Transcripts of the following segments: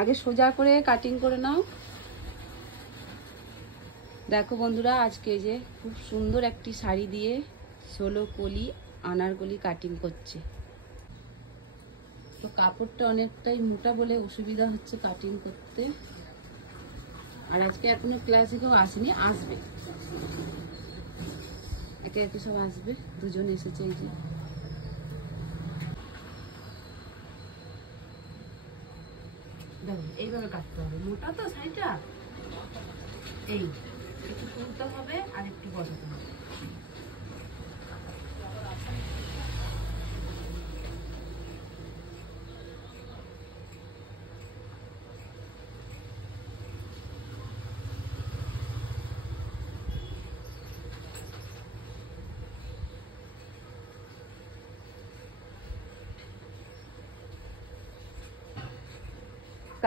আগে সোজা করে কাটিং করে নাও। দেখো বন্ধুরা, আজকে যে খুব সুন্দর একটি শাড়ি দিয়ে 16 কলি আনারকলি কাটিং করছে। তো কাপড়টা অনেকটাই মোটা বলে অসুবিধা হচ্ছে কাটিং করতে। আর আজকে এখনো ক্লাসে কেউ আসেনি, আসবে, একে একে সব আসবে। দুজন এসেছে। এই যে দেখো এইভাবে কাটতে হবে, মোটা তো শাড়িটা, এই একটু তুলতে হবে আর একটু বসাতে হবে।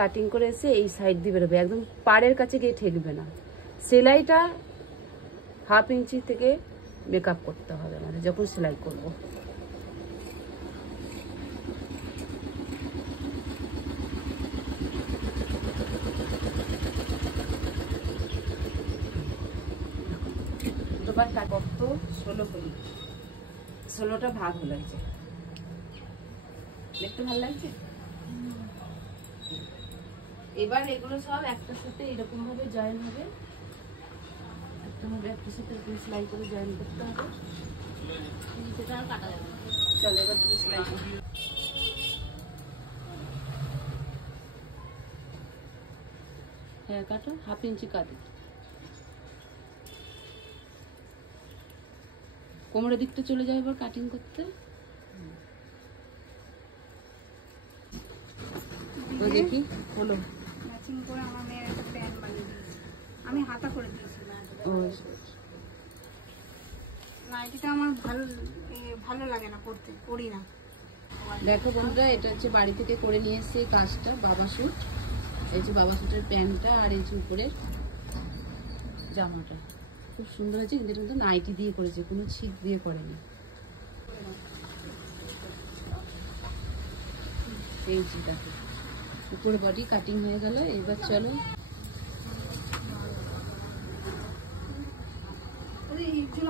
কাটিং করে এসে এই সাইড দিয়ে বেরোবে, একদম পাড়ের কাছে গিয়ে ঠেকবে না। সেলাইটা 1/2 ইঞ্চি থেকে মেকআপ করতে হবে আমাদের যখন সেলাই করব। তোমার কত 16 কলি, 16টা ভাগ হয়েছে, দেখতে ভালো লাগছে। এবার এগুলো সব একটার সাথে এরকম ভাবে জয়েন হবে, একটার সাথে সেলাই করে জয়েন করতে হবে। সেটা আর কাটা যাবে না। চলো এবার তুমি সেলাই করো। হ্যাঁ কাটো, 1/2 ইঞ্চি কাটো। কোমরের দিকটা চলে যাবে এবার কাটিং করতে। তো দেখি হলো। ম্যাচিং করে আমার মেয়ের একটা প্যান্ট বানিয়ে দিয়েছি, আমি হাতা করে দিয়েছি। নাইটিটা আমার ভালো লাগে না পরতে, পরি না। দেখো বন্ধুরা, এটা হচ্ছে বাড়ি থেকে করে নিয়ে এসেছি কাজটা, বাবা স্যুট। এই যে বাবা স্যুটের প্যান্টটা আর এই যে উপরের জামাটা খুব সুন্দর হয়েছে, কিন্তু এটা কিন্তু নাইটি দিয়ে করেছে, কোনো ছিট দিয়ে করেনি। এই যে দেখো উপরে বডি কাটিং হয়ে গেল। এবার চলো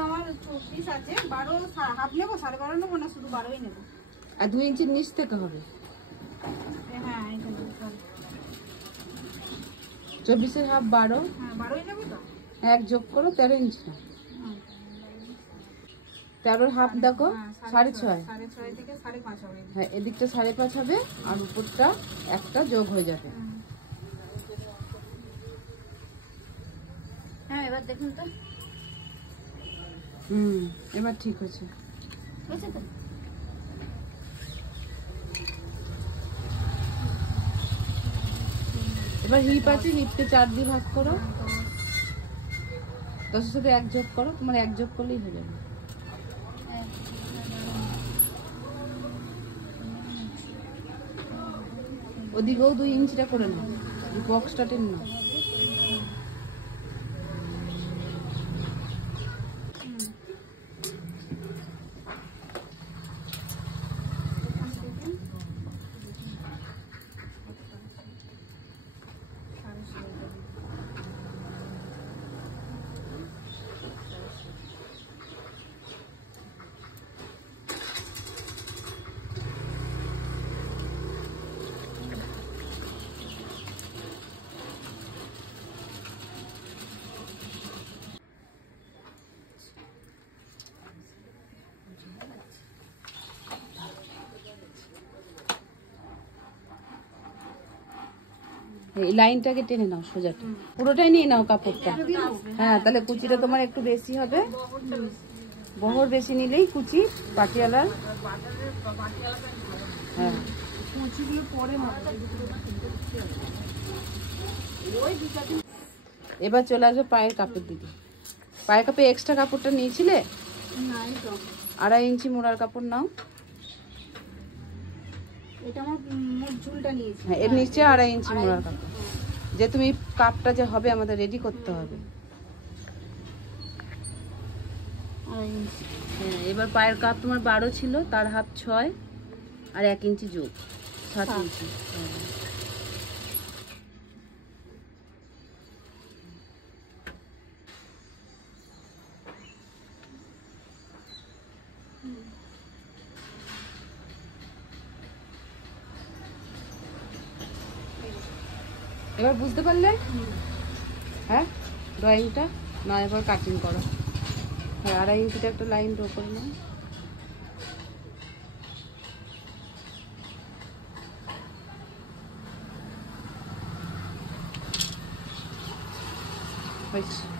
আমার 24 আছে, 12 হাফ নেবো, 12.5 নেবো না শুধু 12ই নেবো। আর 2 ইঞ্চির নিচ থেকে হবে। হ্যাঁ 24-এর হাফ 12। হ্যাঁ 12ই নেবো তো। এক যোগ করো 13 ইঞ্চি না, 13-এর হাফ দেখো 6.5। 6.5 থেকে 5.5 হবে। হ্যাঁ এদিকটা 5.5 হবে আর উপরটা একটা যোগ হয়ে যাবে। হ্যাঁ এবার দেখুন তো। এবার ঠিক হয়েছে। এবার হিপ আছে, হিপকে 4 দিয়ে ভাগ করো, 10-এর সাথে 1 যোগ করো, তোমার 1 যোগ করলেই হয়ে যাবে। ওদিকেও 2 ইঞ্চিটা করে নাও, বক্সটা টেন নাও। এই লাইনটাকে টেনে নাও, সোজাটা পুরোটাই নিয়ে নাও কাপড়টা। হ্যাঁ তাহলে কুচিটা তোমার একটু বেশি হবে, বহর বেশি নিলেই কুচি পাটিয়ালা। হ্যাঁ এবার চলে আসবে পায়ের কাপড় দিকে। পায়ের কাপড়ে এক্সট্রা কাপড়টা নিয়েছিলে, 2.5 ইঞ্চি মোড়ার কাপড় নাও। এটা আমার মোট ঝুলটা নিয়েছি। হ্যাঁ এর নিচে 2.5 ইঞ্চি মোড়ার কাপড়, যে তুমি কাপটা যে হবে আমাদের রেডি করতে হবে। হ্যাঁ এবার পায়ের কাপ তোমার 12 ছিল, তার হাফ 6 আর 1 ইঞ্চি যোগ 7 ইঞ্চি। এবার বুঝতে পারলে? হ্যাঁ, ড্রয়িংটা না, এবার কাটিং করো। হ্যাঁ, 2.5 ইঞ্চিটা একটা লাইন ড্র করে নাও। হয়েছে।